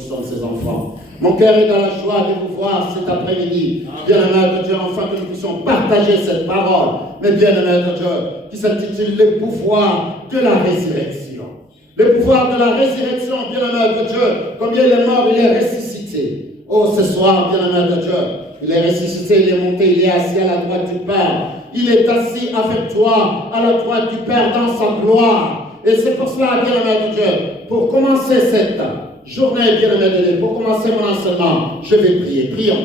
qui sont ses enfants. Mon cœur est dans la joie de vous voir cet après-midi. Bien-aimé de Dieu, enfin que nous puissions partager cette parole. Mais bien-aimé de Dieu, qui s'intitule le pouvoir de la résurrection. Le pouvoir de la résurrection, bien-aimé de Dieu, combien il est mort, il est ressuscité. Oh, ce soir, bien-aimé de Dieu, il est ressuscité, il est monté, il est assis à la droite du Père. Il est assis avec toi à la droite du Père dans sa gloire. Et c'est pour cela, bien-aimé de Dieu, pour commencer cette journée, bien-aimé de Dieu, pour commencer mon enseignement, je vais prier. Prions.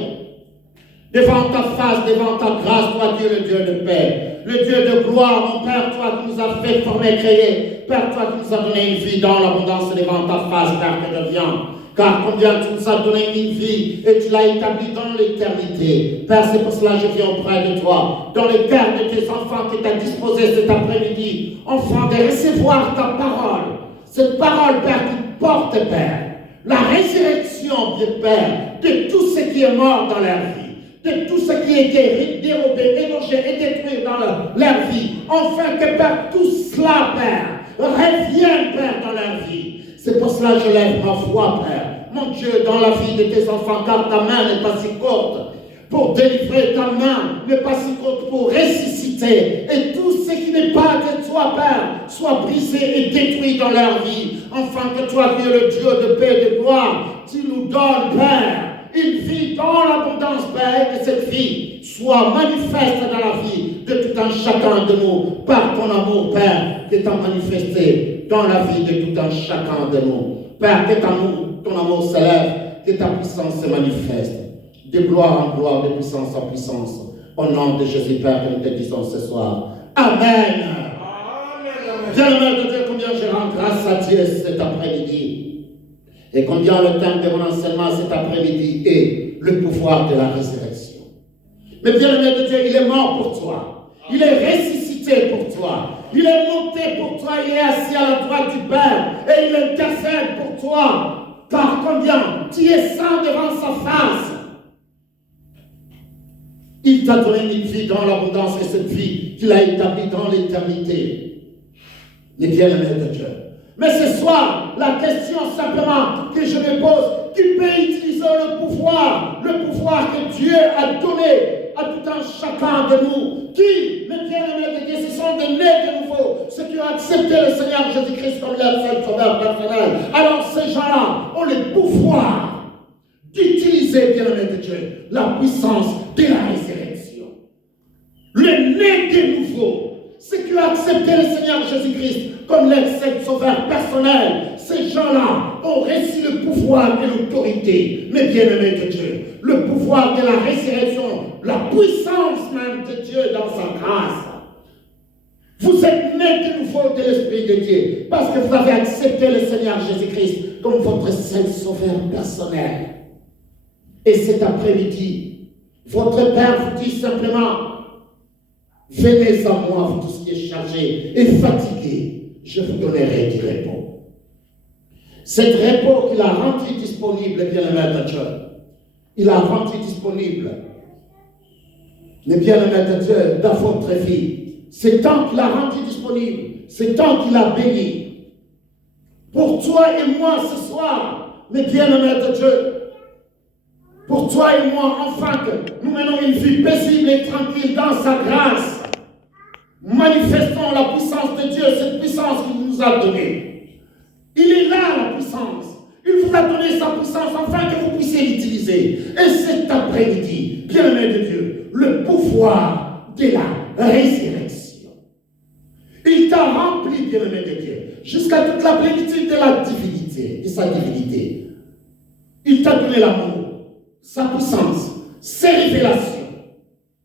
Devant ta face, devant ta grâce, toi Dieu, le Dieu de paix, le Dieu de gloire, mon Père, toi qui nous as fait former, créer, Père, toi qui nous as donné une vie dans l'abondance devant ta face, Père, que deviens. Car combien tu nous as donné une vie et tu l'as établie dans l'éternité. Père, c'est pour cela que je viens auprès de toi, dans le cœur de tes enfants qui t'as disposé cet après-midi, enfant, de recevoir ta parole. Cette parole, Père, qui porte, Père, la résurrection, Dieu Père, de tout ce qui est mort dans leur vie, de tout ce qui a été dérobé, égorgé et détruit dans leur vie. Enfin que, Père, tout cela, Père, revienne, Père, dans leur vie. C'est pour cela que je lève ma foi, Père. Mon Dieu, dans la vie de tes enfants, car ta main n'est pas si courte pour délivrer, ta main n'est pas si courte pour ressusciter. Et tout ce qui n'est pas de toi, Père, soit brisé et détruit dans leur vie. Enfin que toi, qui es le Dieu de paix et de gloire, tu nous donnes, Père, une vie dans l'abondance, Père, et que cette vie soit manifeste dans la vie de tout un chacun de nous, par ton amour, Père, qui est manifesté dans la vie de tout un chacun de nous. Père, que ton amour s'élève, que ta puissance se manifeste, de gloire en gloire, de puissance en puissance. Au nom de Jésus, Père, que nous te disons ce soir. Amen. Bien-aimé de Dieu, combien je rends grâce à Dieu cet après-midi. Et combien le thème de mon enseignement cet après-midi est le pouvoir de la résurrection. Mais bien-aimé de Dieu, il est mort pour toi. Il est ressuscité pour toi. Il est monté pour toi. Il est assis à la droite du Père. Et il intercède pour toi. Car combien tu es saint devant sa face. Il t'a donné une vie dans l'abondance et cette vie qu'il a établie dans l'éternité. Les bien-aimés de Dieu. Mais ce soir, la question simplement que je me pose, qui peut utiliser le pouvoir que Dieu a donné à tout un chacun de nous? Qui, mes bien-aimés de Dieu, ce sont des nés de nouveau, ceux qui ont accepté le Seigneur Jésus-Christ comme leur seul sauveur personnel. Alors ces gens-là ont le pouvoir d'utiliser, bien-aimés de Dieu, la puissance de la résurrection. Le né de nouveau, ceux qui ont accepté le Seigneur Jésus-Christ comme leur seul sauveur personnel, ces gens-là ont reçu le pouvoir et l'autorité, mes bien-aimés de Dieu, le pouvoir de la résurrection, la puissance même de Dieu dans sa grâce. Vous êtes nés de nouveau de l'Esprit de Dieu parce que vous avez accepté le Seigneur Jésus-Christ comme votre seul sauveur personnel. Et cet après-midi, votre Père vous dit simplement, venez à moi, vous tous qui êtes chargés et fatigués, je vous donnerai du repos. Cet repos qu'il a rendu disponible, bien-aimé de Dieu, il a rendu disponible, les bien-aimés de Dieu, dans votre vie. C'est tant qu'il a rendu disponible, c'est tant qu'il a béni. Pour toi et moi ce soir, mes bien-aimés de Dieu, pour toi et moi, enfin que nous menons une vie paisible et tranquille dans sa grâce. Manifestons la puissance de Dieu, cette puissance qu'il nous a donnée. Il est là, la puissance. Il vous a donné sa puissance afin que vous puissiez l'utiliser. Et cet après-midi, bien-aimé de Dieu, le pouvoir de la résurrection. Il t'a rempli, bien-aimé de Dieu, jusqu'à toute la plénitude de la divinité, de sa divinité. Il t'a donné l'amour, sa puissance, ses révélations,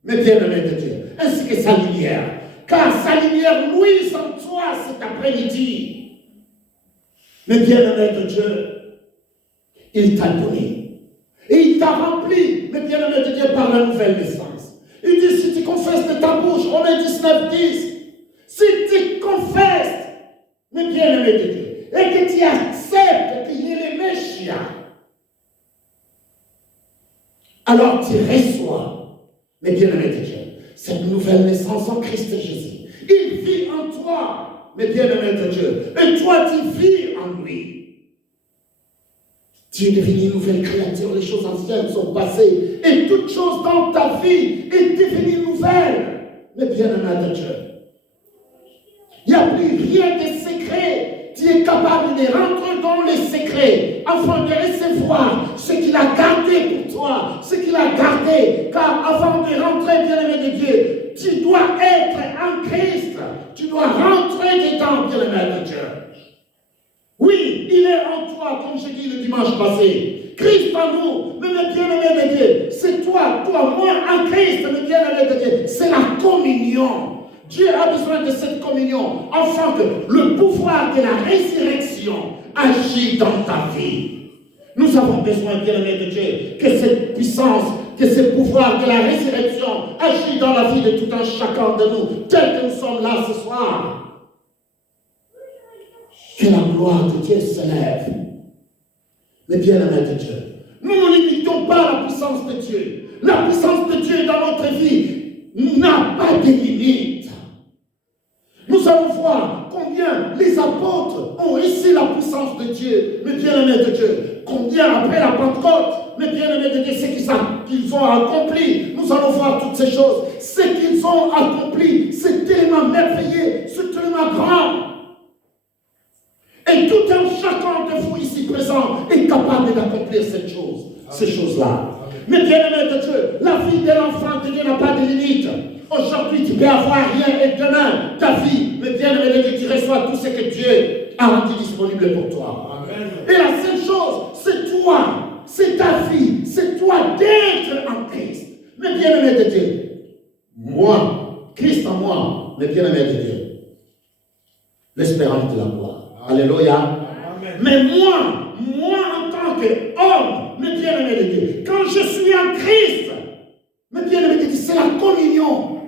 mes bien-aimés de Dieu, ainsi que sa lumière. Car sa lumière luise en toi cet après-midi. Mais bien-aimé de Dieu, il t'a donné. Et il t'a rempli, mais bien-aimé de Dieu, par la nouvelle naissance. Il dit, si tu confesses de ta bouche, Romains 19, 10, si tu confesses, mais bien-aimé de Dieu, et que tu acceptes qu'il est le Messie, alors tu reçois, mais bien-aimé de Dieu, cette nouvelle naissance en Christ Jésus. Il vit en toi, mes bien-aimés de Dieu. Et toi, tu vis en lui. Tu es devenu une nouvelle créature, les choses anciennes sont passées et toute chose dans ta vie est devenue nouvelle. Mais bien-aimé de Dieu, il n'y a plus rien de secret. Tu es capable de rentrer dans les secrets afin de recevoir ce qu'il a gardé pour toi, ce qu'il a gardé. Car avant de rentrer, bien-aimé de Dieu, tu dois être en Christ. Tu dois rentrer dedans, bien-aimé de Dieu. Oui, il est en toi, comme j'ai dit le dimanche passé. Christ en nous, mais le bien-aimé de Dieu, c'est toi, moi en Christ, le bien-aimé de Dieu. C'est la communion. Dieu a besoin de cette communion, afin que le pouvoir de la résurrection agisse dans ta vie. Nous avons besoin, bien-aimé de Dieu, que cette puissance, que ce pouvoir de la résurrection agisse dans la vie de tout un chacun de nous, tel que nous sommes là ce soir. Que la gloire de Dieu s'élève. Mais bien-aimé de Dieu, nous ne limitons pas la puissance de Dieu. La puissance de Dieu dans notre vie n'a pas de limite. Nous allons voir combien les apôtres ont reçu la puissance de Dieu, mais bien-aimé de Dieu. Combien après la Pentecôte, mais bien-aimé de Dieu, ce qu'ils ont accompli. Nous allons voir toutes ces choses. Ce qu'ils ont accompli, c'est tellement merveilleux, c'est tellement grand. Et tout un chacun de vous ici présent est capable d'accomplir ces choses-là. Mais bien-aimé de Dieu, la vie de l'enfant de Dieu n'a pas de limite. Aujourd'hui, tu peux avoir rien et demain, ta vie, mais bien-aimé de Dieu, tu reçois tout ce que Dieu a rendu disponible pour toi. Amen. Et la seule chose, c'est toi, c'est ta vie, c'est toi d'être en Christ. Mais bien-aimé de Dieu, moi, Christ en moi, mais bien-aimé de Dieu, l'espérance de la gloire. Alléluia. Amen. Mais moi en tant qu'homme, mais bien-aimé de Dieu, quand je suis en Christ, mais bien-aimé de Dieu, c'est la communion.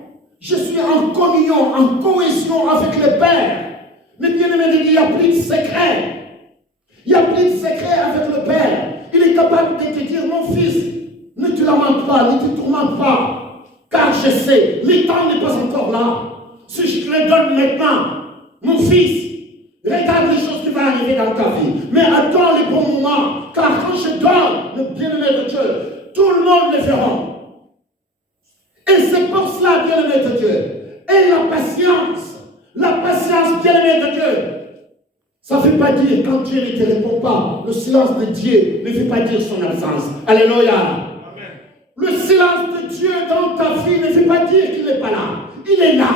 Je suis en communion, en cohésion avec le Père. Mais bien-aimé de Dieu, il n'y a plus de secret. Il n'y a plus de secret avec le Père. Il est capable de te dire, mon fils, ne te lamente pas, ne te tourmente pas. Car je sais, le temps n'est pas encore là. Si je te le donne maintenant, mon fils, regarde les choses qui vont arriver dans ta vie. Mais attends les bons moments. Car quand je donne le bien-aimé de Dieu, tout le monde le verra. Et c'est pour cela, bien-aimé de Dieu. Et la patience, bien-aimé de Dieu. Ça ne veut pas dire quand Dieu ne te répond pas. Le silence de Dieu ne veut pas dire son absence. Alléluia. Amen. Le silence de Dieu dans ta vie ne veut pas dire qu'il n'est pas là. Il est là.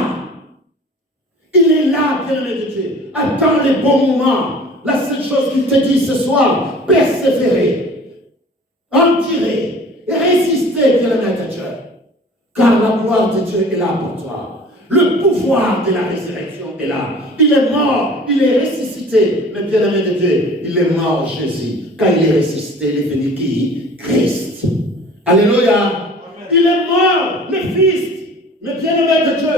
Il est là, bien-aimé de Dieu. Attends les bons moments. La seule chose qu'il te dit ce soir, persévérer, endurer, résister, bien-aimé de Dieu. Car la gloire de Dieu est là pour toi. Le pouvoir de la résurrection est là. Il est mort, il est ressuscité. Mais bien-aimé de Dieu, il est mort Jésus. Quand il est ressuscité, il est venu qui? Christ. Alléluia. Amen. Il est mort, le Fils. Mais bien-aimé de Dieu,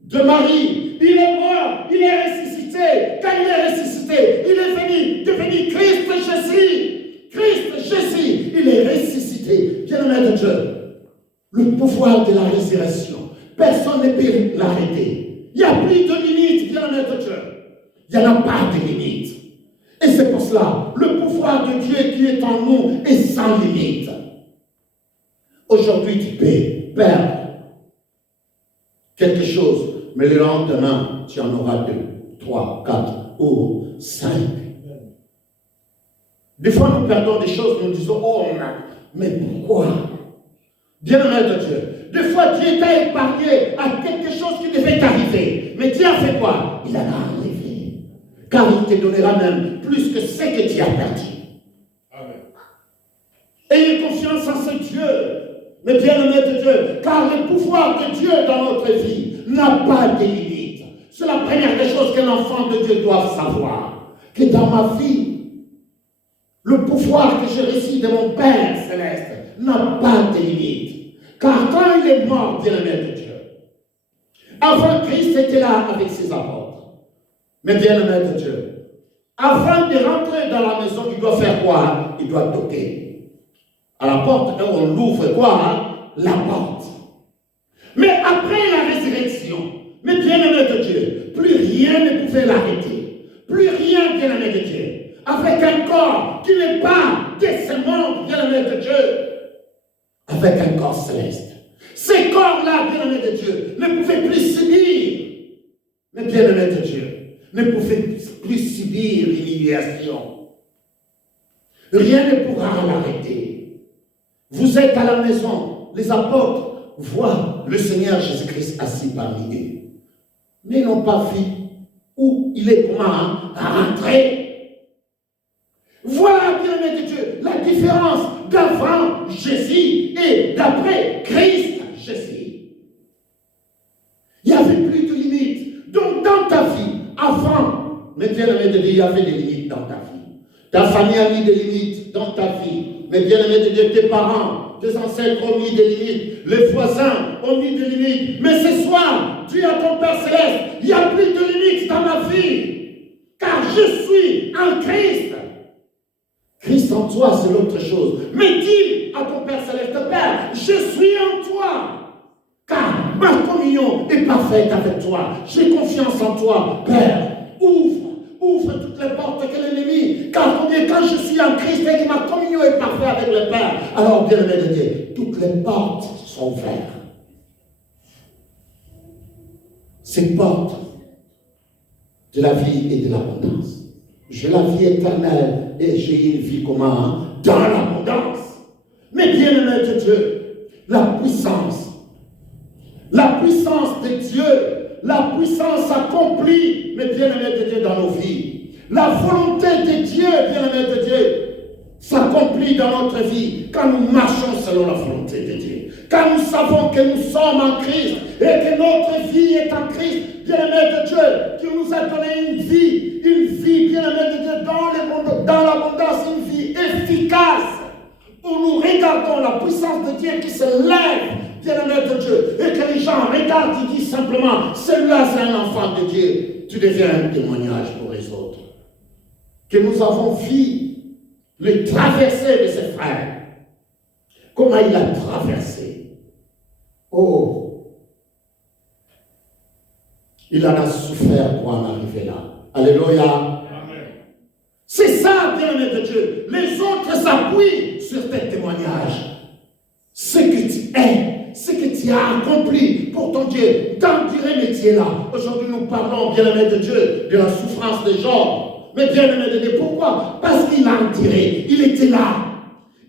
de Marie, il est mort, il est ressuscité. Quand il est ressuscité, il est devenu Christ Jésus. Christ Jésus, il est ressuscité. Bien-aimé de Dieu, le pouvoir de la résurrection, personne ne peut l'arrêter. Il n'y a plus de limite, bien-aimé de Dieu. Il n'y en a pas de limite. Et c'est pour cela, le pouvoir de Dieu qui est en nous est sans limite. Aujourd'hui, tu peux perdre quelque chose, mais le lendemain, tu en auras 2, 3, 4 ou 5. Des fois, nous perdons des choses, nous disons, oh, mais pourquoi? Bien-aimé de Dieu, des fois, Dieu t'a épargné à quelque chose qui devait t'arriver. Mais Dieu a fait quoi? Il en a enlevé. Car il te donnera même plus que ce que tu as perdu. Amen. Ayez confiance en ce Dieu. Mais bien-aimé de Dieu, car le pouvoir de Dieu dans notre vie n'a pas de limite. C'est la première des choses qu'un enfant de Dieu doit savoir. Que dans ma vie, le pouvoir que j'ai reçu de mon Père Céleste n'a pas de limite. Car quand il est mort, bien-aimé de Dieu, avant Christ était là avec ses apôtres. Mais bien-aimé de Dieu, avant de rentrer dans la maison, il doit faire quoi? Il doit toquer à la porte, et on l'ouvre quoi? La porte. Mais après la résurrection, mais bien-aimé de Dieu, plus rien ne pouvait l'arrêter. Plus rien, bien-aimé de Dieu. avec un corps qui n'est pas décemment, bien-aimé de Dieu, avec un corps céleste. Ces corps-là, bien-aimé de Dieu, ne pouvaient plus subir, mais bien-aimé de Dieu, ne pouvaient plus subir l'humiliation. Rien ne pourra l'arrêter. Vous êtes à la maison, les apôtres voient le Seigneur Jésus-Christ assis parmi eux, mais ils n'ont pas vu où il est comment à rentrer. Voilà, bien-aimé de Dieu, la différence d'avant Jésus et d'après Christ Jésus. Il n'y avait plus de limites. Donc, dans ta vie, avant, mais bien-aimé de Dieu, il y avait des limites dans ta vie. Ta famille a mis des limites dans ta vie. Mais bien-aimé de Dieu, tes parents, tes ancêtres ont mis des limites. Les voisins ont mis des limites. Mais ce soir, Dieu à ton Père Céleste, il n'y a plus de limites dans ma vie. Car je suis en Christ. Christ en toi, c'est l'autre chose. Mais dis à ton Père Céleste, Père, je suis en toi. Car ma communion est parfaite avec toi. J'ai confiance en toi. Père, ouvre toutes les portes que l'ennemi. Car quand je suis en Christ et que ma communion est parfaite avec le Père, alors bien-aimé de Dieu, toutes les portes sont ouvertes. Ces portes de la vie et de l'abondance. J'ai la vie éternelle et j'ai une vie comment? Dans l'abondance. Mais bien-aimé de Dieu, la puissance de Dieu, la puissance accomplie, mais bien-aimé de Dieu dans nos vies. La volonté de Dieu, bien-aimé de Dieu, s'accomplit dans notre vie quand nous marchons selon la volonté de Dieu. Quand nous savons que nous sommes en Christ et que notre vie est en Christ, bien-aimé de Dieu, qui nous a donné une vie, bien-aimé de Dieu, dans l'abondance, une vie efficace, où nous regardons la puissance de Dieu qui se lève, bien-aimé de Dieu, et que les gens regardent, ils disent simplement, celui-là c'est un enfant de Dieu. Tu deviens un témoignage pour les autres. Que nous avons vu le traversée de ses frères. Comment il a traversé. Oh, il en a souffert pour en arriver là. Alléluia. Amen. C'est ça, bien-aimé de Dieu. Les autres s'appuient sur tes témoignages. Ce que tu es, ce que tu as accompli pour ton Dieu, dans le métier là. Aujourd'hui, nous parlons, bien-aimé de Dieu, de la souffrance de Job. Mais bien-aimé de Dieu, pourquoi? Parce qu'il a tiré, il était là.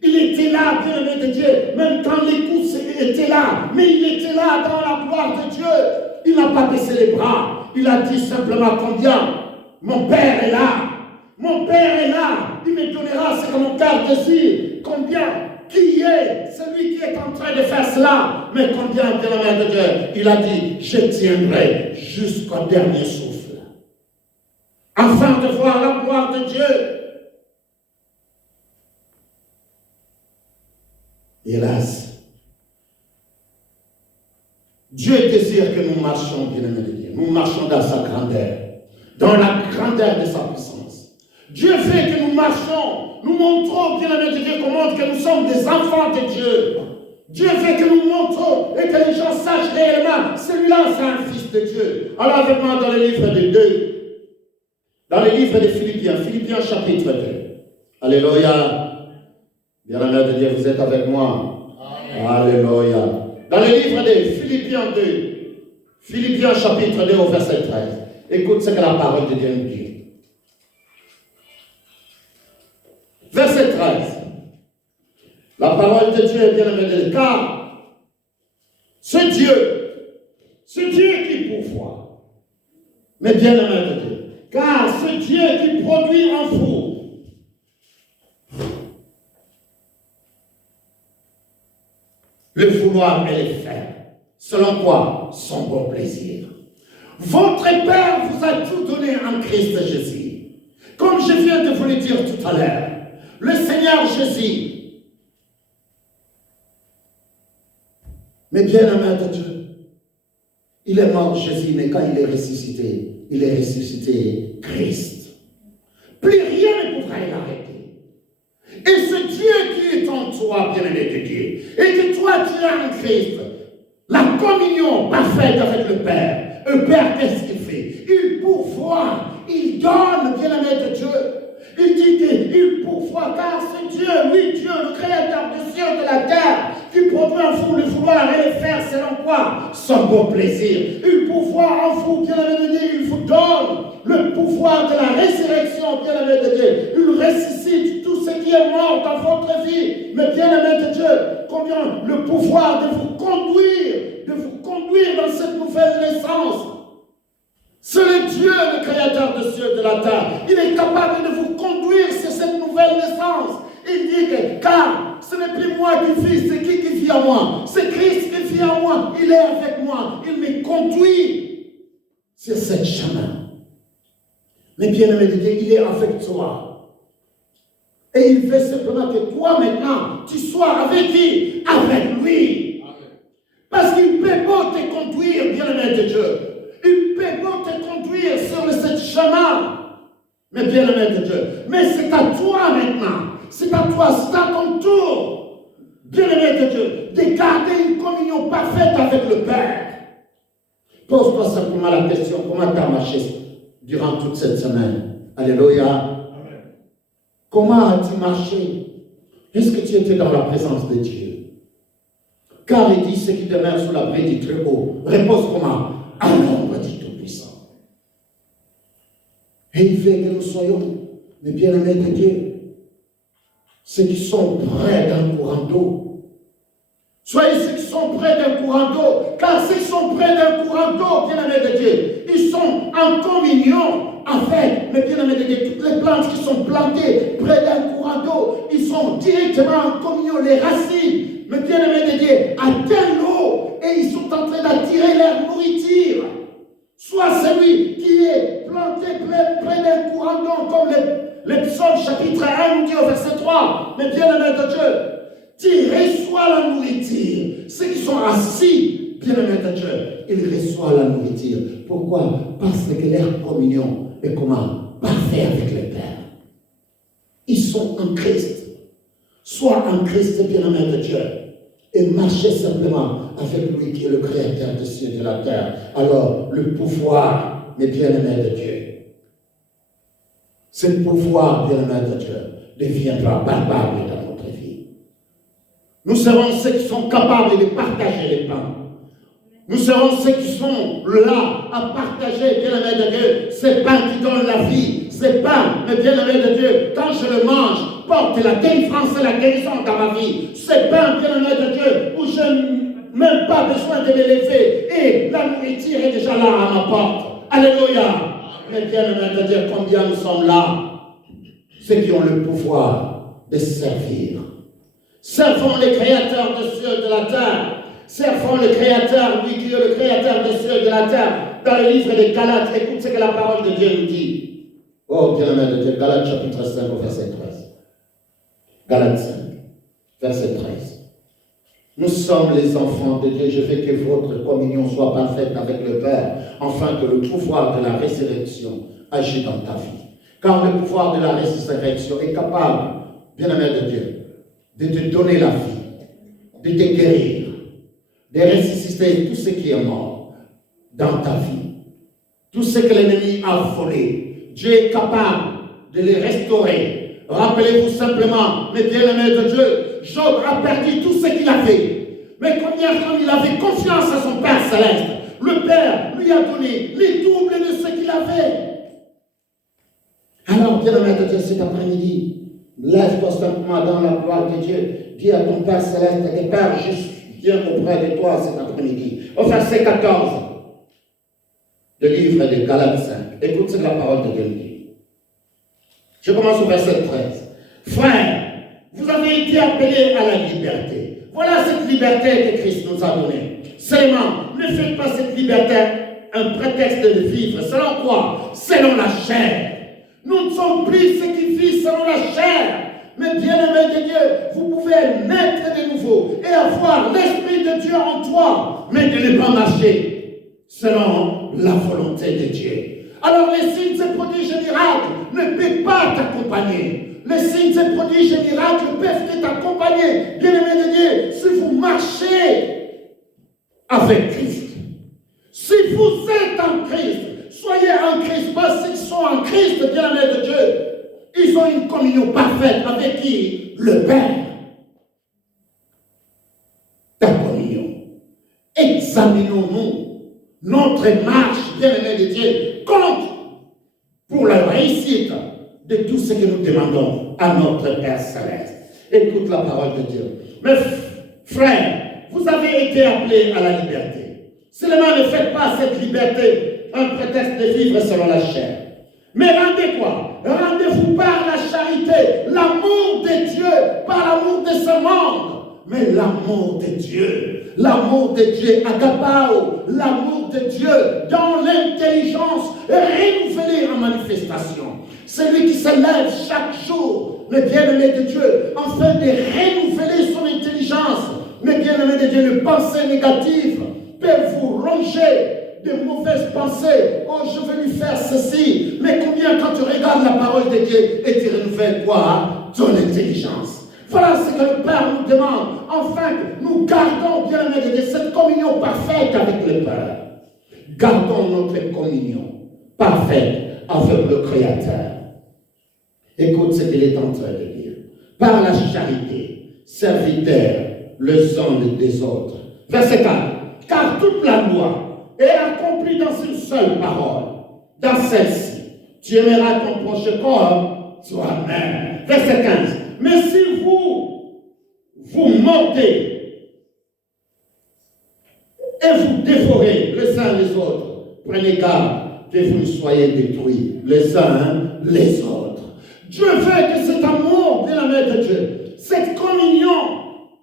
Il était là, bien-aimé de Dieu, même quand les coups étaient là, mais il était là dans la gloire de Dieu. Il n'a pas baissé les bras, il a dit simplement combien? Mon Père est là, mon Père est là, il me donnera ce que mon cœur désire. Combien? Qui est celui qui est en train de faire cela? Mais combien, bien-aimé de Dieu? Il a dit, je tiendrai jusqu'au dernier souffle. Afin de voir la gloire de Dieu. Hélas, Dieu désire que nous marchions, bien-aimés de Dieu. Nous marchons dans sa grandeur, dans la grandeur de sa puissance. Dieu fait que nous marchons, nous montrons, bien-aimés de Dieu, que nous sommes des enfants de Dieu. Dieu fait que nous montrons et que les gens sachent réellement, celui-là c'est un fils de Dieu. Alors avec moi dans le livre de 2. Dans le livre de Philippiens, Philippiens chapitre 2. Alléluia. Bien-aimé de Dieu, vous êtes avec moi. Amen. Alléluia. Dans le livre de Philippiens 2, Philippiens chapitre 2 au verset 13. Écoute ce que la parole de Dieu nous dit. Verset 13. La parole de Dieu est bien-aimé de Dieu. Car ce Dieu qui pourvoit, mais bien-aimé de Dieu. Car ce Dieu qui produit en vous le vouloir et le faire, selon quoi? Son bon plaisir. Votre Père vous a tout donné en Christ Jésus. Comme je viens de vous le dire tout à l'heure, le Seigneur Jésus, mais bien-aimé de Dieu, il est mort Jésus, mais quand il est ressuscité Christ. Plus rien ne pourra l'arrêter. Et ce Dieu qui est en toi, bien-aimé de Dieu, et que toi tu es en Christ, la communion parfaite avec le Père. Le Père, qu'est-ce qu'il fait? Il pourvoit, il donne, bien-aimé de Dieu. Il dit qu'il pourvoit, car c'est Dieu, oui, Dieu, le créateur des cieux et de la terre, qui produit en vous le vouloir et le faire selon quoi? Son bon plaisir. Il pourvoit en vous, bien-aimé de Dieu, il vous donne le pouvoir de la résurrection, bien-aimé de Dieu. Il ressuscite tout ce qui est mort dans votre vie. Mais bien-aimé de Dieu, combien le pouvoir de vous conduire dans cette nouvelle naissance. C'est le Dieu, le créateur des cieux et de la terre. Il est capable de vous conduire sur cette nouvelle naissance. Il dit que, car ce n'est plus moi qui vis, c'est qui vit en moi? C'est Christ qui vit en moi. Il est avec moi. Il me conduit sur ce chemin. Mais bien-aimé de Dieu, il est avec toi. Et il veut simplement que toi maintenant, tu sois avec qui? Avec lui. Parce qu'il peut pas te conduire, bien-aimé de Dieu. Il peut pas te conduire sur ce chemin. Mais bien-aimé de Dieu. Mais c'est à toi maintenant. C'est à toi, c'est à ton tour, bien-aimé de Dieu, de garder une communion parfaite avec le Père. Pose-toi simplement la question, comment tu as marché durant toute cette semaine? Alléluia. Amen. Comment as-tu marché? Est-ce que tu étais dans la présence de Dieu? Car il dit, ceux qui demeurent sous l'abri du Très-Haut repose comment? À l'ombre du Tout-Puissant. Et il veut que nous soyons, mais bien-aimés de Dieu, ceux qui sont près d'un courant d'eau. Soyez ceux qui sont près d'un courant d'eau, car ceux qui sont près d'un courant d'eau, bien-aimés de Dieu, ils sont en communion avec, mais bien-aimés de Dieu, toutes les plantes qui sont plantées près d'un courant d'eau, ils sont directement en communion, les racines, mais bien-aimés de Dieu, atteignent l'eau et ils sont en train d'attirer leur nourriture. Soit celui qui est planté près d'un courant d'eau, comme le psaume chapitre 1 nous dit au verset 3, mais bien-aimé de Dieu, tu reçois la nourriture. Ceux qui sont assis, bien-aimé de Dieu, ils reçoivent la nourriture. Pourquoi? Parce que leur communion est comment? Parfaite avec le Père. Ils sont en Christ. Sois en Christ, bien-aimé de Dieu, et marchez simplement avec lui qui est le créateur des cieux et de la terre. Alors, le pouvoir, mes bien-aimés de Dieu, ce pouvoir, bien-aimé de Dieu, deviendra palpable dans notre vie. Nous serons ceux qui sont capables de partager les pains. Nous serons ceux qui sont là à partager, bien-aimé de Dieu, ces pains qui donnent la vie. Ces pains, mes bien-aimés de Dieu, quand je le mange, porte la délivrance et la guérison dans ma vie. Ces pains, bien-aimés de Dieu, où je n'ai même pas besoin de me lever et la nourriture est déjà là à ma porte. Alléluia. Mais bien-aimés de Dieu, combien nous sommes là, ceux qui ont le pouvoir de servir. Servons le Créateur des cieux et de la terre. Servons le Créateur, lui qui est le Créateur des cieux et de la terre. Dans le livre des Galates, écoute ce que la parole de Dieu nous dit. Oh, bien-aimé de Dieu, Galates chapitre 5, verset 13. Galates 5, verset 13. Nous sommes les enfants de Dieu. Je veux que votre communion soit parfaite avec le Père, afin que le pouvoir de la résurrection agisse dans ta vie. Car le pouvoir de la résurrection est capable, bien-aimé de Dieu, de te donner la vie, de te guérir, de ressusciter tout ce qui est mort dans ta vie. Tout ce que l'ennemi a volé, Dieu est capable de les restaurer. Rappelez-vous simplement, mes bien-aimés de Dieu, Job a perdu tout ce qu'il avait. Mais combien quand il avait confiance à son Père céleste, le Père lui a donné les doubles de ce qu'il avait. Alors, bien-aimé de Dieu, cet après-midi, lève-toi simplement dans la gloire de Dieu. Dis à ton Père céleste, et Père, je viens auprès de toi cet après-midi. Au verset 14, le livre de Galates 5. Écoute ce que la parole de Dieu dit. Je commence au verset 13. Frères, vous avez été appelés à la liberté. Voilà cette liberté que Christ nous a donnée. Seulement, ne faites pas cette liberté un prétexte de vivre. Selon quoi? Selon la chair. Nous ne sommes plus ceux qui vivent selon la chair. Mais bien-aimés de Dieu, vous pouvez naître de nouveau et avoir l'Esprit de Dieu en toi, mais de ne pas marcher selon la volonté de Dieu. Alors les signes et prodiges et miracles ne peuvent pas t'accompagner. Les signes et prodiges et miracles peuvent t'accompagner, bien-aimés de Dieu, si vous marchez avec Christ. Si vous êtes en Christ, soyez en Christ, parce qu'ils sont en Christ, bien-aimés de Dieu. Ils ont une communion parfaite avec qui? Le Père. La communion. Examinons-nous. Notre marche, bien-aimé de Dieu, compte pour la réussite de tout ce que nous demandons à notre Père Céleste. Écoute la parole de Dieu. Mes frères, vous avez été appelés à la liberté. Seulement ne faites pas cette liberté un prétexte de vivre selon la chair. Mais rendez quoi? Rendez-vous par la charité, l'amour de Dieu, par l'amour de ce monde. Mais l'amour de Dieu, agapao, l'amour de Dieu dans l'intelligence renouvelée en manifestation. Celui qui se lève chaque jour, le bien-aimé de Dieu, afin de renouveler son intelligence. Mais bien-aimé de Dieu, les pensées négatives peuvent vous ronger de mauvaises pensées. Oh, je vais lui faire ceci. Mais combien quand tu regardes la parole de Dieu et tu renouvelles quoi? Ton intelligence. Voilà ce que le Père nous demande. Enfin, nous gardons, bien-aimé de Dieu, cette communion parfaite avec le Père. Gardons notre communion parfaite avec le Créateur. Écoute ce qu'il est en train de dire. Par la charité, serviteurs les uns des autres. Verset 4. Car toute la loi est accomplie dans une seule parole. Dans celle-ci, tu aimeras ton prochain comme toi-même. Verset 15. Mais si vous mordez et vous dévorez les uns les autres, prenez garde que vous ne soyez détruits les uns les autres. Dieu veut que cet amour, bien-aimé de Dieu, cette communion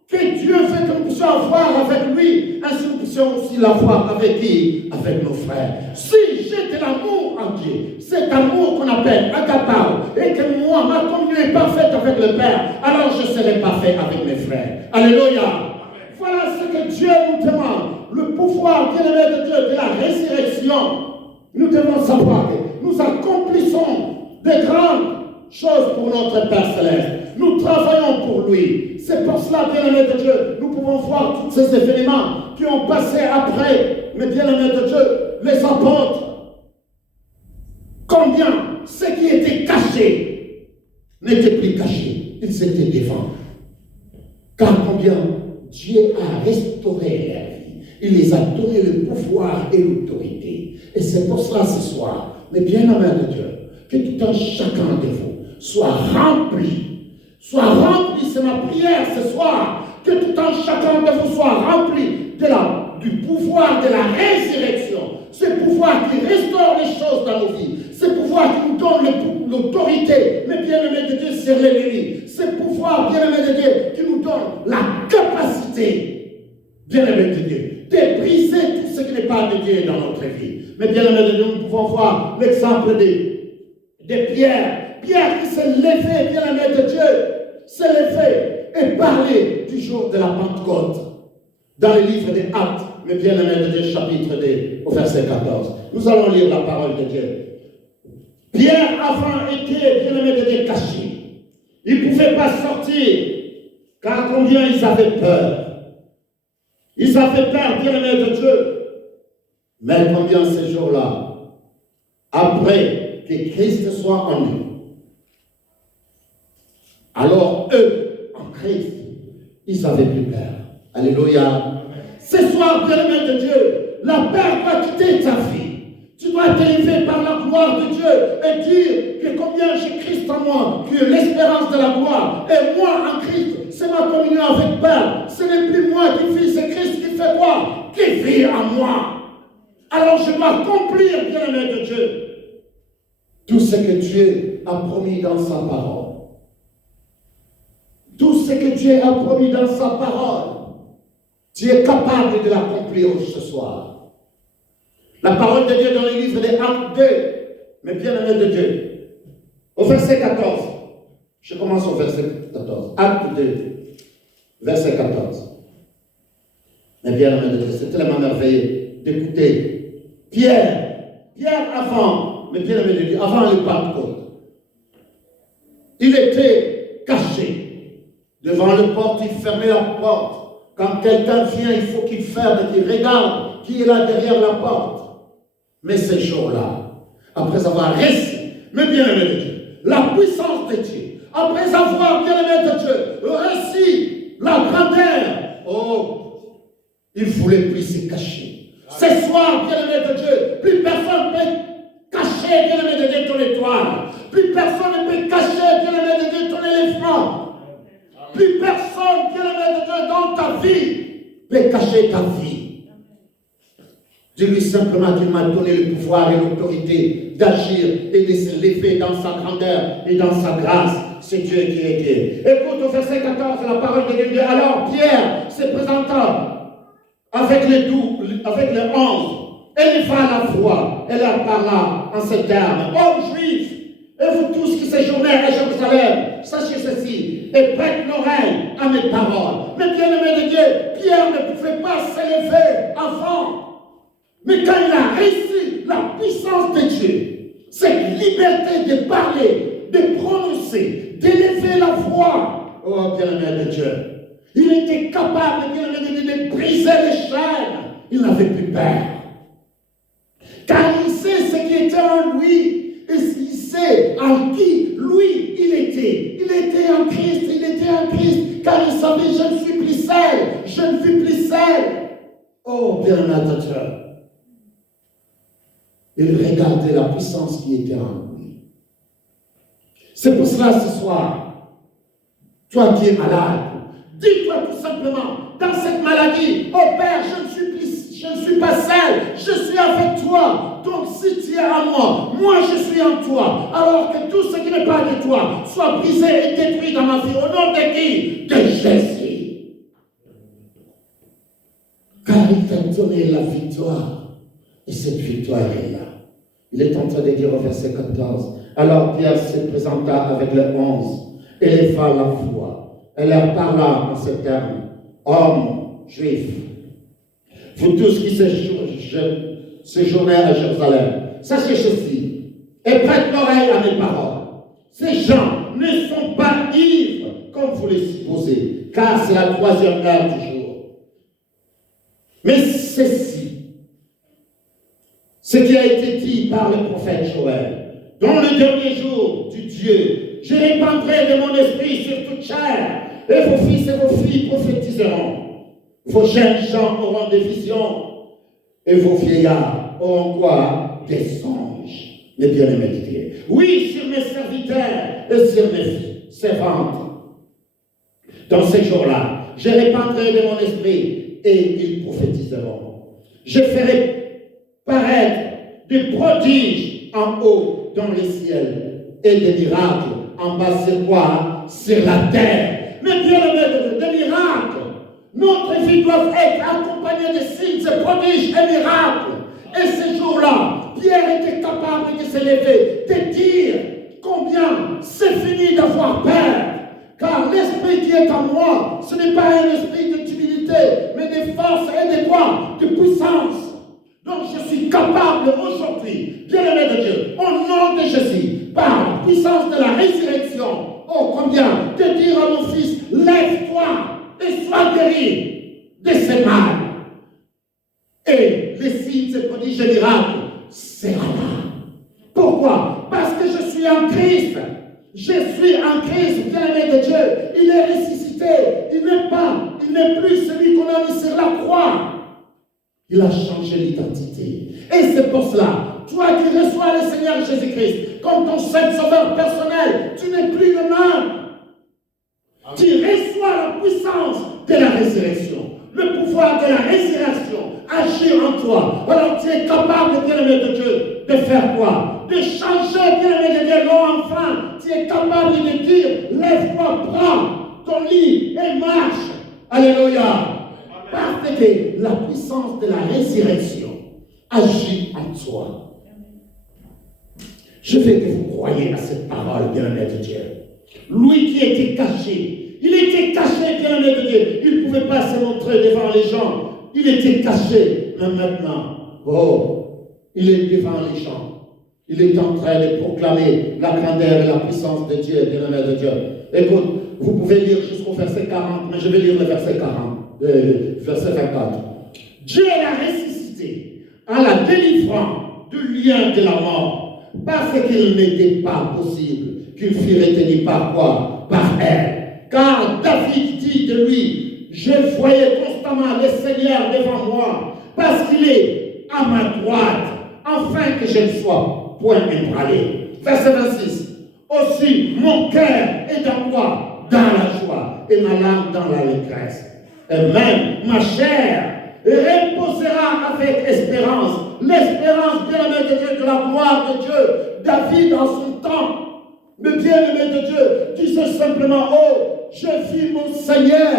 que Dieu veut que nous puissions avoir avec lui, ainsi nous puissions aussi l'avoir avec qui? Avec nos frères. Si j'ai de l'amour en Dieu, cet amour qu'on appelle agapao, et que moi, ma communion est parfaite avec le Père, alors je serai parfait avec mes frères. Alléluia. Voilà ce que Dieu nous demande. Le pouvoir, bien-aimé de Dieu, de la résurrection. Nous devons savoir que nous accomplissons de grandes choses pour notre Père Céleste. Nous travaillons pour lui. C'est pour cela, bien-aimé de Dieu, nous pouvons voir tous ces événements qui ont passé après, mais bien-aimé de Dieu, les apôtres. Combien ce qui était caché n'était plus caché, ils étaient devant. Car combien Dieu a restauré leur vie. Il les a donné le pouvoir et l'autorité. Et c'est pour cela ce soir, mais bien-aimé de Dieu, que tout un chacun de vous soit rempli. Soit rempli, c'est ma prière ce soir, que tout un chacun de vous soit rempli du pouvoir de la résurrection. Ce pouvoir qui restaure les choses dans nos vies. Ce pouvoir qui nous donne l'autorité, mais bien-aimé de Dieu, sur l'ennemi. Ce pouvoir, bien-aimé de Dieu, qui nous donne la capacité, bien-aimé de Dieu, de briser tout ce qui n'est pas de Dieu dans notre vie. Mais bien-aimé de Dieu, nous pouvons voir l'exemple de Pierre. Pierre qui s'est levé, bien-aimé de Dieu, s'est levé et parlé du jour de la Pentecôte. Dans le livre des Actes, mais bien-aimé de Dieu, chapitre 2, au verset 14. Nous allons lire la parole de Dieu. Pierre avant était, bien-aimé de Dieu, caché. Il ne pouvait pas sortir, car combien ils avaient peur. Ils avaient peur, bien-aimé de Dieu. Mais combien ces jours-là, après que Christ soit en eux, alors eux, en Christ, ils avaient plus peur. Alléluia. Ce soir, bien-aimé de Dieu, la peur doit quitter ta vie. Tu dois t'élever par la gloire de Dieu et dire que combien j'ai Christ en moi, qui est l'espérance de la gloire. Et moi, en Christ, c'est ma communion avec Père. Ce n'est plus moi qui vis, c'est Christ qui fait quoi? Qui vit en moi. Alors je dois accomplir, bien-aimé de Dieu, tout ce que Dieu a promis dans sa parole. Tout ce que Dieu a promis dans sa parole, tu es capable de l'accomplir ce soir. La parole de Dieu dans le livre des Actes 2, mais bien-aimé de Dieu, au verset 14. Je commence au verset 14. Acte 2, verset 14. Mais bien-aimé de Dieu, c'est tellement merveilleux d'écouter Pierre avant, mais bien-aimé de Dieu, avant le Pentecôte, il était caché. Devant la porte, il fermait la porte. Quand quelqu'un vient, il faut qu'il ferme et qu'il regarde qui est là derrière la porte. Mais ces jours-là, après avoir reçu, mais bien aimé de Dieu, la puissance de après avoir, bien-aimé de Dieu, reçu la grandeur, oh, il ne voulait plus se cacher. Ce soir, bien-aimé de Dieu, plus personne ne peut cacher, bien-aimé de Dieu, ton étoile. Plus personne ne peut cacher, bien-aimé de Dieu, ton éléphant. Plus personne, bien-aimé de Dieu, dans ta vie, peut cacher ta vie. Dis-lui simplement qu'il m'a donné le pouvoir et l'autorité d'agir et de se lever dans sa grandeur et dans sa grâce. C'est Dieu qui est Dieu. Écoute au verset 14, la parole de Dieu. Alors Pierre se présenta avec les 11. Elle va à la foi. Elle leur parla en ces termes. Hommes juifs, et vous tous qui séjournez à Jérusalem, sachez ceci, et prêtez l'oreille à mes paroles. Mais bien-aimé de Dieu, Pierre ne pouvait pas s'élever avant. Mais quand il a reçu la puissance de Dieu, cette liberté de parler, de prononcer, d'élever la voix, oh bien-aimé de Dieu, il était capable, bien-aimé de Dieu, de briser les chaînes. Il n'avait plus peur. Car il sait ce qui était en lui. Et il sait en qui, lui, il était. Il était en Christ, il était en Christ. Car il savait, je ne suis plus seul. Je ne suis plus seul. Oh bien-aimé de Dieu. Il regardait la puissance qui était en lui. C'est pour cela ce soir, toi qui es malade, dis-toi tout simplement, dans cette maladie, oh Père, je ne suis pas seul, je suis avec toi. Donc si tu es en moi, moi je suis en toi. Alors que tout ce qui n'est pas de toi soit brisé et détruit dans ma vie. Au nom de qui? De Jésus. Car il t'a donné la victoire. Et cette victoire est là. Il est en train de dire au verset 14. Alors Pierre se présenta avec les 11. Éleva la voix. Elle leur parla en ces termes. Hommes juifs, vous tous qui séjournez à Jérusalem, sachez ceci, et prêtez l'oreille à mes paroles. Ces gens ne sont pas ivres, comme vous les supposez, car c'est la 3e heure du jour. Mais ceci, ce qui a été dit par le prophète Joël, dans le dernier jour du Dieu, je répandrai de mon esprit sur toute chair, et vos fils et vos filles prophétiseront. Vos jeunes gens auront des visions, et vos vieillards auront quoi? Des songes. Mes bien-aimés de Dieu. Oui, sur mes serviteurs et sur mes servantes. Dans ces jours-là, je répandrai de mon esprit, et ils prophétiseront. Je ferai paraître des prodiges en haut dans les ciels, et des miracles en bas sur quoi? Sur la terre. Mais bien-aimés, des miracles. Notre vie doit être accompagnée de signes, de prodiges et miracles. Et ces jours-là, Pierre était capable de se lever, de dire combien c'est fini d'avoir peur. Car l'esprit qui est en moi, ce n'est pas un esprit de timidité, mais de force et de quoi? De puissance. Donc je suis capable aujourd'hui, bien-aimé de Dieu, au nom de Jésus, par la puissance de la résurrection, oh combien, de dire à mon fils, lève-toi et sois guéri de ce mal. Et les signes, ces prodiges et miracles, c'est là. Pourquoi? Parce que je suis en Christ. Je suis en Christ, bien-aimé de Dieu. Il est ressuscité. Il n'est plus celui qu'on a mis sur la croix. Il a changé l'identité. Et c'est pour cela, toi qui reçois le Seigneur Jésus-Christ comme ton seul sauveur personnel, tu n'es plus le même. Tu reçois la puissance de la résurrection. Le pouvoir de la résurrection agit en toi. Alors tu es capable, bien-aimé de Dieu, de faire quoi? De changer, bien-aimé de Dieu, l'enfant. Tu es capable de dire, lève-toi, prends ton lit et marche. Alléluia. Parce que la puissance de la résurrection agit en toi. Je veux que vous croyiez à cette parole, bien-aimé de Dieu. Lui qui était caché, il était caché, bien-aimé de Dieu. Il ne pouvait pas se montrer devant les gens. Il était caché. Mais maintenant, oh, il est devant les gens. Il est en train de proclamer la grandeur et la puissance de Dieu, bien-aimé de Dieu. Écoute, vous pouvez lire jusqu'au verset 40, mais je vais lire le verset 40, verset 24. Dieu l'a ressuscité en la délivrant du lien de la mort, parce qu'il n'était pas possible qu'il fut retenu par quoi? Par elle. Car David dit de lui, je voyais constamment le Seigneur devant moi, parce qu'il est à ma droite, afin que je ne sois point ébranlé. Verset 26. Aussi, mon cœur est dans quoi? Dans la joie, et ma langue dans l'allégresse. Et même ma chair reposera avec espérance. L'espérance, bien-aimé de Dieu, de la gloire de Dieu. David, en son temps, le bien-aimé de Dieu, disait simplement, oh, je vis mon Seigneur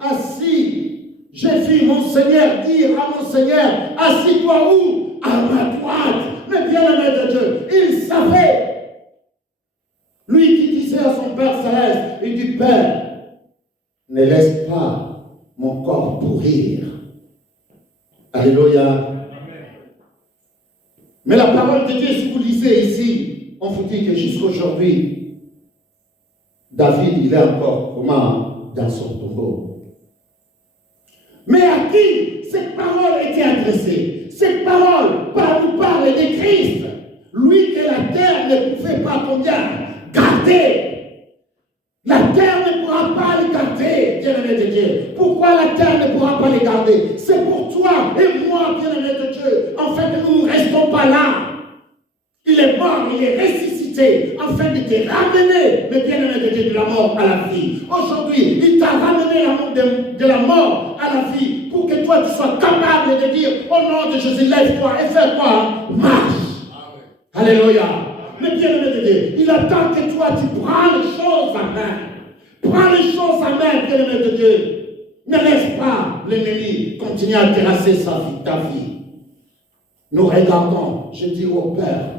assis. Je vis mon Seigneur dire à mon Seigneur, assis-toi où? À ma droite. Mais bien-aimé de Dieu, il savait. Lui qui disait à son Père Céleste, il dit, Père, ne laisse pas mon corps pourrir. Alléluia. Mais la parole de Dieu, si vous lisez ici, on vous dit que jusqu'aujourd'hui, David, il est encore comment? Dans son tombeau. Mais à qui cette parole était adressée? Cette parole nous parle de Christ. Lui que la terre ne pouvait pas combien? Garder. La terre ne pourra pas les garder, bien-aimé de Dieu. Pourquoi la terre ne pourra pas les garder? C'est pour toi et moi, bien-aimé de Dieu, afin que nous ne restons pas là. Il est mort, il est ressuscité, afin de te ramener, mais bien-aimé de Dieu, de la mort à la vie. Aujourd'hui, il t'a ramené de la mort à la vie, pour que toi tu sois capable de dire, au nom de Jésus, lève-toi et fais quoi? Marche. Amen. Alléluia. Mais bien-aimé de Dieu, il attend que toi tu prends les choses à main. Prends les choses à main, bien-aimé de Dieu. Ne laisse pas l'ennemi continuer à terrasser ta vie. Nous regardons, je dis au Père,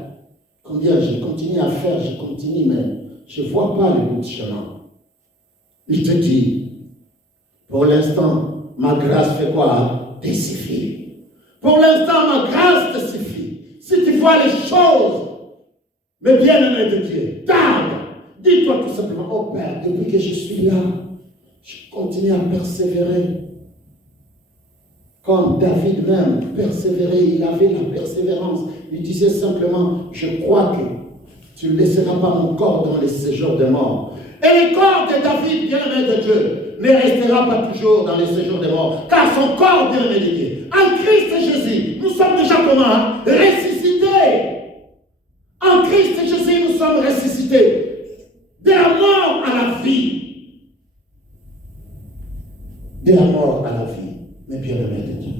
combien je continue à faire, je continue, mais je ne vois pas le bout de chemin. Il te dit, pour l'instant, ma grâce fait quoi? Te suffit. Pour l'instant, ma grâce te suffit. Si tu vois les choses, mais bien-aimé de Dieu, tarde. Dis-toi tout simplement, oh Père, depuis que je suis là, je continue à persévérer. Comme David même persévérait, il avait la persévérance. Il disait simplement, je crois que tu ne laisseras pas mon corps dans les séjours de mort. Et le corps de David, bien-aimé de Dieu, ne restera pas toujours dans les séjours de mort, car son corps, bien-aimé de Dieu, en Christ Jésus, nous sommes déjà comment? Ressuscités. En Christ Jésus, nous sommes ressuscités. De la mort à la vie. De la mort à la vie. Mais bien-aimé de Dieu.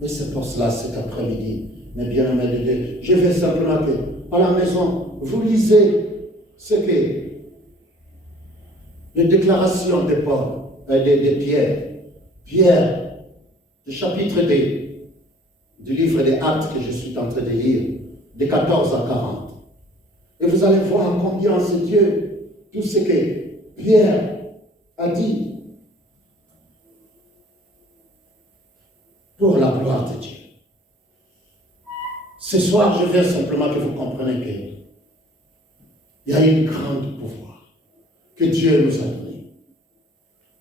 Mais c'est pour cela cet après-midi. Mais bien-aimé de Dieu, je vais simplement que, à la maison, vous lisez ce que les déclarations de Paul, de Pierre. Pierre, du chapitre 2 du livre des Actes que je suis en train de lire, de 14 à 40. Et vous allez voir combien c'est Dieu, tout ce que Pierre a dit pour la gloire de Dieu. Ce soir, je veux simplement que vous compreniez qu'il y a une grande pouvoir que Dieu nous a donné.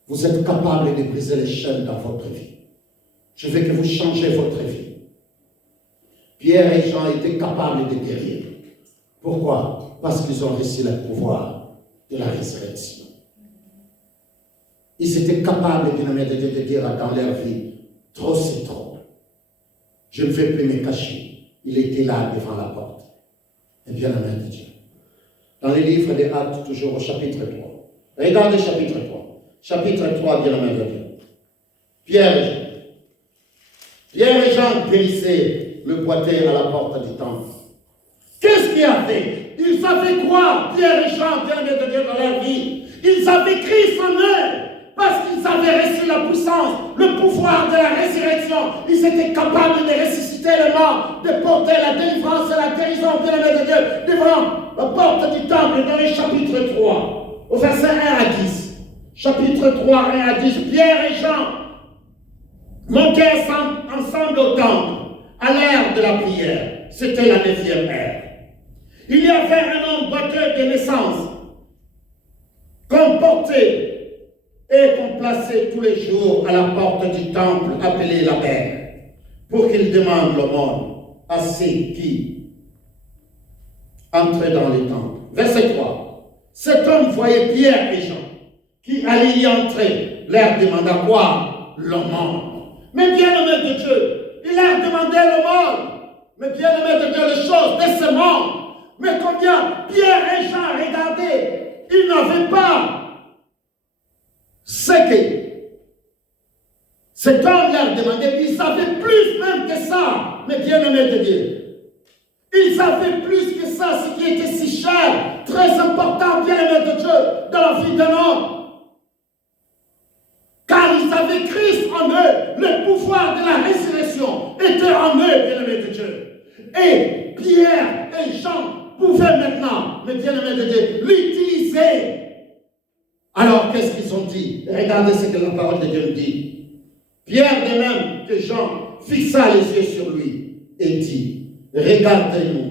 Vous êtes capable de briser les chaînes dans votre vie. Je veux que vous changez votre vie. Pierre et Jean étaient capables de guérir. Pourquoi? Parce qu'ils ont reçu le pouvoir de la résurrection. Ils étaient capables, de dire dans leur vie, trop c'est trop. Je ne vais plus me cacher. Il était là devant la porte. Et bien la main de Dieu. Dans les livres des Actes, toujours au chapitre 3. Regardez chapitre 3. Chapitre 3, bien la main de Dieu. Pierre et Jean bénissaient le boiteux à la porte du temple. Qu'est-ce qu'ils avaient? Ils savaient quoi? Pierre et Jean, bien de Dieu dans leur vie. Ils avaient Christ en eux. Parce qu'ils avaient reçu la puissance, le pouvoir de la résurrection. Ils étaient capables de ressusciter les morts, de porter la délivrance et la guérison, bien de Dieu, devant la porte du temple dans le chapitre 3, au verset 1 à 10. Chapitre 3, 1 à 10. Pierre et Jean montèrent ensemble au temple, à l'heure de la prière. C'était la 9e heure. Il y avait un homme boiteux de naissance, qu'on portait et qu'on plaçait tous les jours à la porte du temple appelé la Belle, pour qu'il demande l'aumône à ceux qui entrent dans les temples. Verset 3. Cet homme voyait Pierre et Jean, qui allaient y entrer, leur demanda quoi? L'aumône. Mais bien-aimé de Dieu, il leur demandait l'aumône. Mais bien-aimé de Dieu, les choses de ce monde. Mais combien Pierre et Jean regardaient, ils n'avaient pas ce que cet homme leur demandait. Ils savaient plus même que ça. Mais bien-aimé de Dieu, ils savaient plus que ça, ce qui était si cher, très important, bien-aimé de Dieu, dans la vie d'un homme. Car ils avaient Christ en eux, le pouvoir de la résurrection était en eux, bien-aimé de Dieu. Et Pierre et Jean pouvaient maintenant, mais bien-aimé de Dieu, l'utiliser. Alors, qu'est-ce qu'ils ont dit? Regardez ce que la parole de Dieu nous dit. Pierre, de même que Jean, fixa les yeux sur lui et dit, regardez-nous.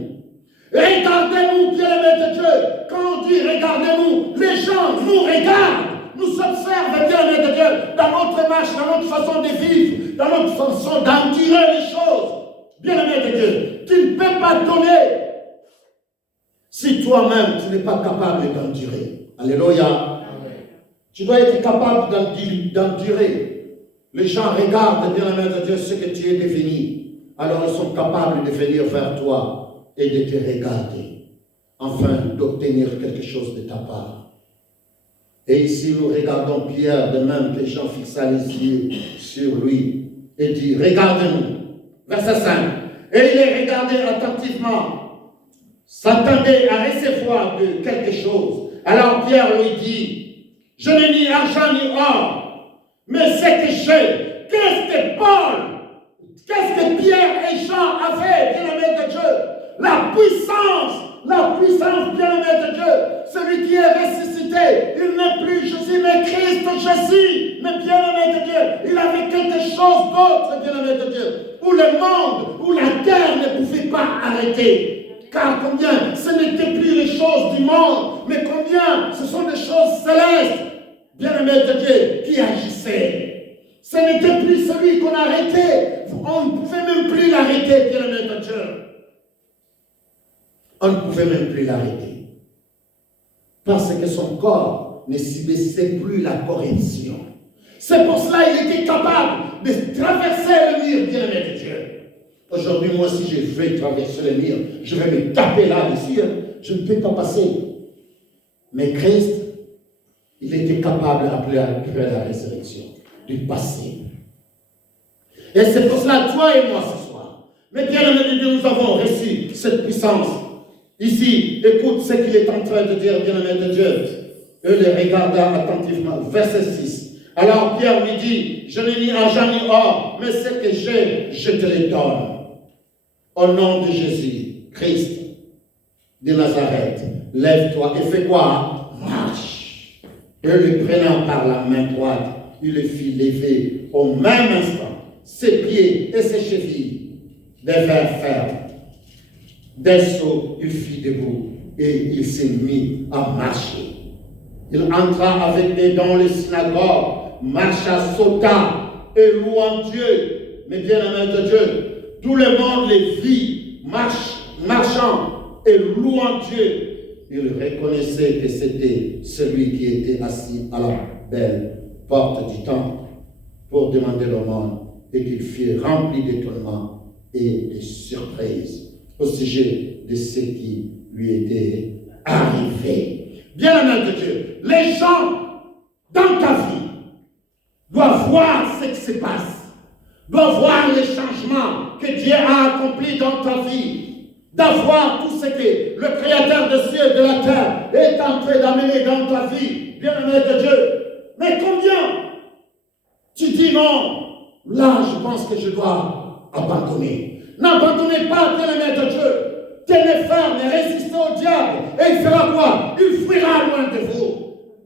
Regardez-nous, bien-aimé de Dieu. Quand on dit regardez-nous, les gens nous regardent. Nous observons, bien-aimé de Dieu, dans notre marche, dans notre façon de vivre, dans notre façon d'endurer les choses. Bien-aimé de Dieu, tu ne peux pas donner si toi-même tu n'es pas capable d'endurer. Alléluia. Amen. Tu dois être capable d'endurer. Les gens regardent, bien-aimé de Dieu, ce que tu es devenu. Alors ils sont capables de venir vers toi et de te regarder, afin d'obtenir quelque chose de ta part. Et ici, nous regardons Pierre, de même que Jean fixa les yeux sur lui et dit, regardez-nous. Verset 5. Et il les regardait attentivement, s'attendait à recevoir de quelque chose. Alors Pierre lui dit, je n'ai ni argent ni or, mais ce que j'ai. Qu'est-ce que Paul, qu'est-ce que Pierre et Jean avaient, bien-aimé de Dieu? La puissance, bien-aimé de Dieu. Celui qui est ressuscité, il n'est plus Jésus, mais Christ Jésus. Mais bien-aimé de Dieu, il avait quelque chose d'autre, bien-aimé de Dieu, où le monde, où la terre ne pouvait pas arrêter. Car combien ce n'était plus les choses du monde, mais combien ce sont des choses célestes, bien-aimé de Dieu, qui agissaient. Ce n'était plus celui qu'on arrêtait. On ne pouvait même plus l'arrêter, bien-aimé de Dieu. On ne pouvait même plus l'arrêter. Parce que son corps ne subissait plus la corruption. C'est pour cela qu'il était capable de traverser le mur, bien-aimé de Dieu. Aujourd'hui, moi, si je vais traverser le mur, je vais me taper là-dessus. Je ne peux pas passer. Mais Christ, il était capable, après la résurrection, de passer. Et c'est pour cela, toi et moi, ce soir, mais bien-aimé de Dieu, nous avons reçu cette puissance. Ici, écoute ce qu'il est en train de dire, bien-aimé de Dieu. Eux les regarda attentivement. Verset 6. Alors Pierre lui dit, je n'ai ni argent ni or, mais ce que j'ai, je te le donne. Au nom de Jésus, Christ de Nazareth, lève-toi et fais quoi? Marche. Et le prenant par la main droite, il le fit lever au même instant, ses pieds et ses chevilles devinrent fermes. D'un saut, il fit debout et il s'est mis à marcher. Il entra avec eux dans les synagogues, marcha, sauta et louant Dieu. Mais bien-aimé de Dieu, tout le monde les vit marchant et louant Dieu. Il reconnaissait que c'était celui qui était assis à la belle porte du temple pour demander l'aumône et qu'il fut rempli d'étonnement et de surprise au sujet de ce qui lui était arrivé. Bien-aimé de Dieu, les gens dans ta vie doivent voir ce qui se passe, doivent voir les changements que Dieu a accomplis dans ta vie, d'avoir tout ce que le Créateur des cieux et de la terre est en train d'amener dans ta vie, bien-aimé de Dieu. Mais combien tu dis non, là je pense que je dois abandonner. N'abandonnez pas, bien-aimé de Dieu. Tenez ferme et résistez au diable. Et il fera quoi? Il fuira loin de vous.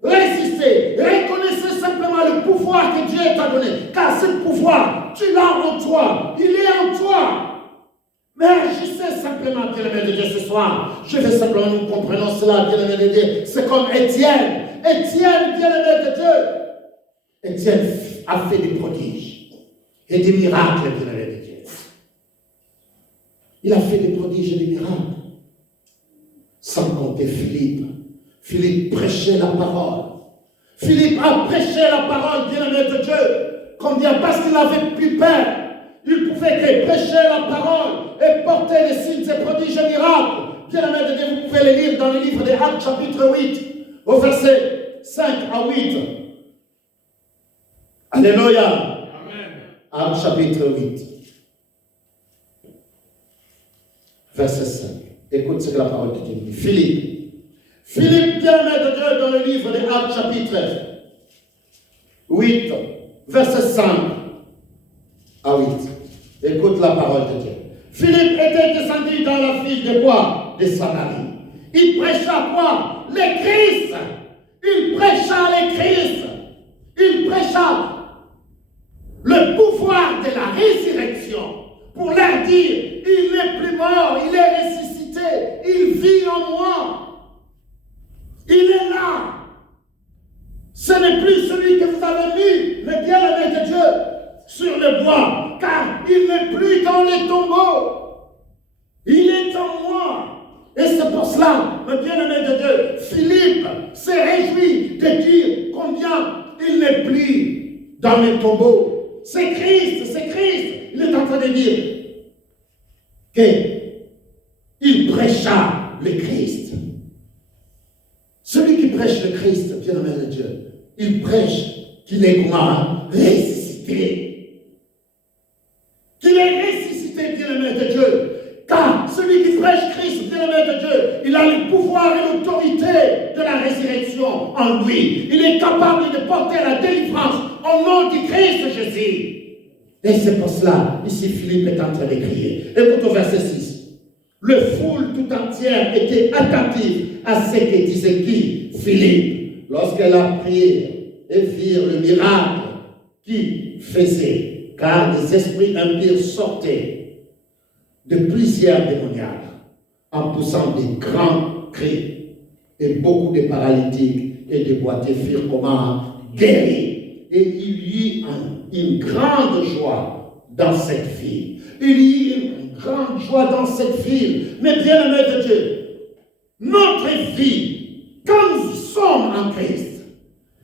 Résistez. Reconnaissez simplement le pouvoir que Dieu t'a donné. Car ce pouvoir, tu l'as en toi. Il est en toi. Mais agissez simplement, bien-aimé de Dieu, ce soir. Je vais simplement nous comprendre cela, bien-aimé de Dieu. C'est comme Étienne. Étienne, bien-aimé de Dieu. Étienne a fait des prodiges et des miracles, bien-aimé de Dieu. Il a fait des prodiges et des miracles. Sans compter Philippe. Philippe prêchait la parole. Philippe a prêché la parole, bien-aimé de Dieu. Combien? Parce qu'il n'avait plus peur. Il pouvait que prêcher la parole et porter les signes et prodiges et miracles. Bien-aimé de Dieu, vous pouvez les lire dans le livre des Actes, chapitre 8, au verset 5 à 8. Alléluia. Amen. Actes, chapitre 8, verset 5. Écoute ce que la parole de Dieu dit. Philippe, bien-aimé de Dieu, dans le livre des Actes, chapitre 8, verset 5 à 8. Écoute la parole de Dieu. Philippe était descendu dans la ville de quoi? De Samarie. Il prêcha quoi? Les Christ. Il prêcha les Christ. Il prêcha le pouvoir de la résurrection pour leur dire, il n'est plus mort, il est ressuscité, il vit en moi. Il est là. Ce n'est plus celui que vous avez mis, mais bien-aimé de Dieu, sur le bois, car il n'est plus dans les tombeaux. Il est en moi. Et c'est pour cela, mes bien-aimés de Dieu, Philippe s'est réjoui de dire combien il n'est plus dans les tombeaux. C'est Christ, c'est Christ. Il est en train de dire qu'il prêcha le Christ. Celui qui prêche le Christ, bien-aimé de Dieu, il prêche qu'il est comment? Ressuscité. Qu'il est ressuscité, bien-aimé de Dieu. Car celui qui prêche Christ, bien-aimé de Dieu, il a le pouvoir et l'autorité de la résurrection en lui. Il est capable de porter la délivrance au nom du Christ Jésus. Et c'est pour cela, ici Philippe est en train de crier. Écoute au verset 6. Le foule tout entière était attentive à ce que disait qui? Philippe, lorsqu'elle a prié et virent le miracle qu'il faisait, car des esprits impurs sortaient de plusieurs démoniaques en poussant des grands cris, et beaucoup de paralytiques et de boiteux furent comment guéris. Et il y eut une grande joie dans cette ville. Il y eut une grande joie dans cette ville. Mais bien-aimés de Dieu, notre vie, quand nous sommes en Christ,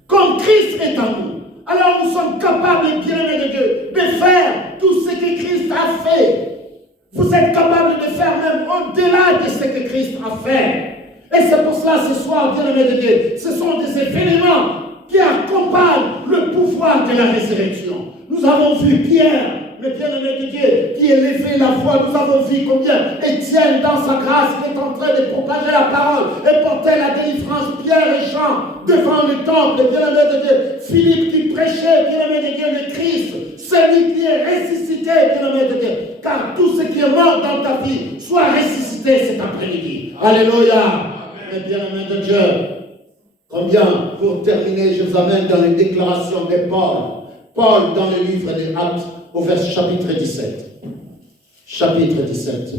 comme Christ est en nous, alors nous sommes capables, bien-aimés de Dieu, de faire tout ce que Christ a fait. Vous êtes capables de faire même au-delà de ce que Christ a fait. Et c'est pour cela, ce soir, bien-aimés de Dieu, ce sont des événements qui accompagnent le pouvoir de la résurrection. Nous avons vu Pierre, le bien-aimé de Dieu, qui élevait la foi. Nous avons vu combien Étienne, dans sa grâce, qui est en train de propager la parole et porter la délivrance. Pierre et Jean, devant le temple, bien-aimé de Dieu. Philippe qui prêchait, bien-aimé de Dieu, le Christ. Celui qui est ressuscité, bien-aimé de Dieu. Car tout ce qui est mort dans ta vie soit ressuscité cet après-midi. Alléluia. Mais bien-aimé de Dieu, combien, pour terminer, je vous amène dans les déclarations de Paul. Paul, dans le livre des Actes, au chapitre 17. Chapitre 17.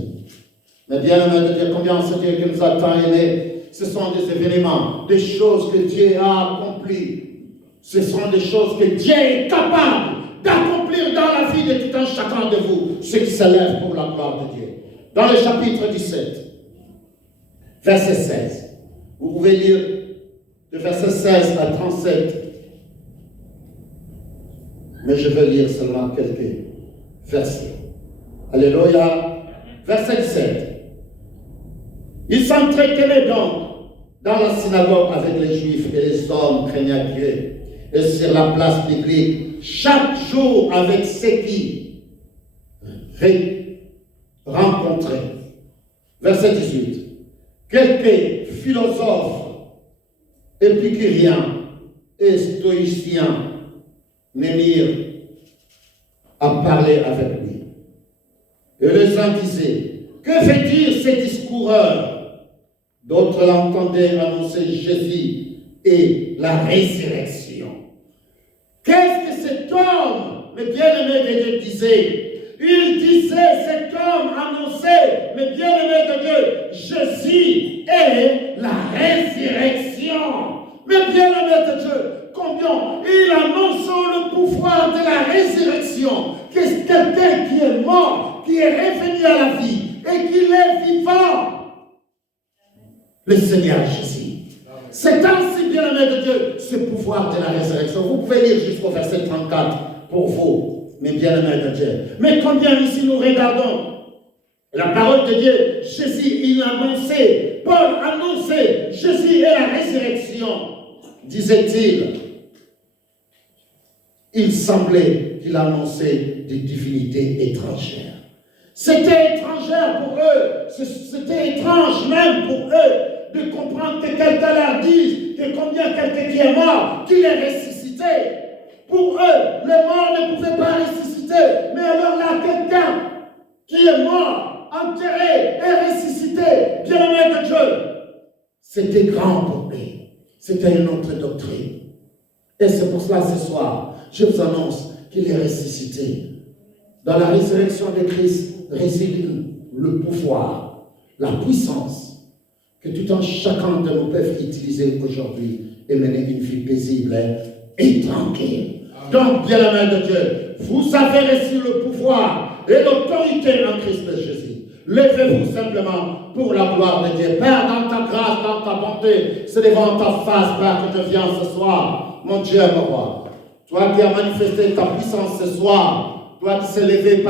Mais bien-aimé de Dieu, combien c'est Dieu qui nous a tant aimés. Ce sont des événements, des choses que Dieu a accomplies. Ce sont des choses que Dieu est capable d'accomplir dans la vie de tout un chacun de vous, ceux qui s'élèvent pour la gloire de Dieu. Dans le chapitre 17, verset 16, vous pouvez lire de verset 16 à 37, mais je vais lire seulement quelques versets. Alléluia. Verset 17. Il s'entretenait donc dans la synagogue avec les Juifs et les hommes craignant Dieu, et sur la place publique, chaque jour avec ceux qui rencontraient. Verset 18. Quelques philosophes, épicuriens et stoïciens m'émirent à parler avec lui. Et les uns disaient, que veut dire ces discoureurs? D'autres l'entendaient annoncer Jésus et la résurrection. Qu'est-ce que cet homme, mes bien-aimés de Dieu, disait? Il disait, cet homme annonçait, mes bien-aimés de Dieu, Jésus est la résurrection. Mes bien-aimés de Dieu, combien il annonce le pouvoir de la résurrection, que c'est quelqu'un qui est mort, qui est revenu à la vie et qu'il est vivant. Le Seigneur Jésus. C'est ainsi, bien-aimé de Dieu, ce pouvoir de la résurrection. Vous pouvez lire jusqu'au verset 34 pour vous, mes bien-aimés de Dieu. Mais combien ici nous regardons la parole de Dieu, Jésus, il annonçait, Paul annonçait, Jésus est la résurrection, disait-il. Il semblait qu'il annonçait des divinités étrangères. C'était étrangère pour eux, c'était étrange même pour eux de comprendre que quelqu'un leur dise que combien quelqu'un qui est mort, qu'il est ressuscité. Pour eux, le mort ne pouvait pas ressusciter, mais alors là, quelqu'un qui est mort, enterré et ressuscité, bien-aimé de Dieu, c'était grand pour eux. C'était une autre doctrine. Et c'est pour cela ce soir, je vous annonce qu'il est ressuscité. Dans la résurrection de Christ réside le pouvoir, la puissance que tout un chacun de nous peut utiliser aujourd'hui et mener une vie paisible et tranquille. Donc, bien-aimé de Dieu, vous avez reçu le pouvoir et l'autorité en Christ Jésus. Levez-vous simplement pour la gloire de Dieu. Père, dans ta grâce, dans ta bonté, c'est devant ta face, Père, que je viens ce soir. Mon Dieu, mon roi. Toi qui as manifesté ta puissance ce soir, toi qui s'est levé par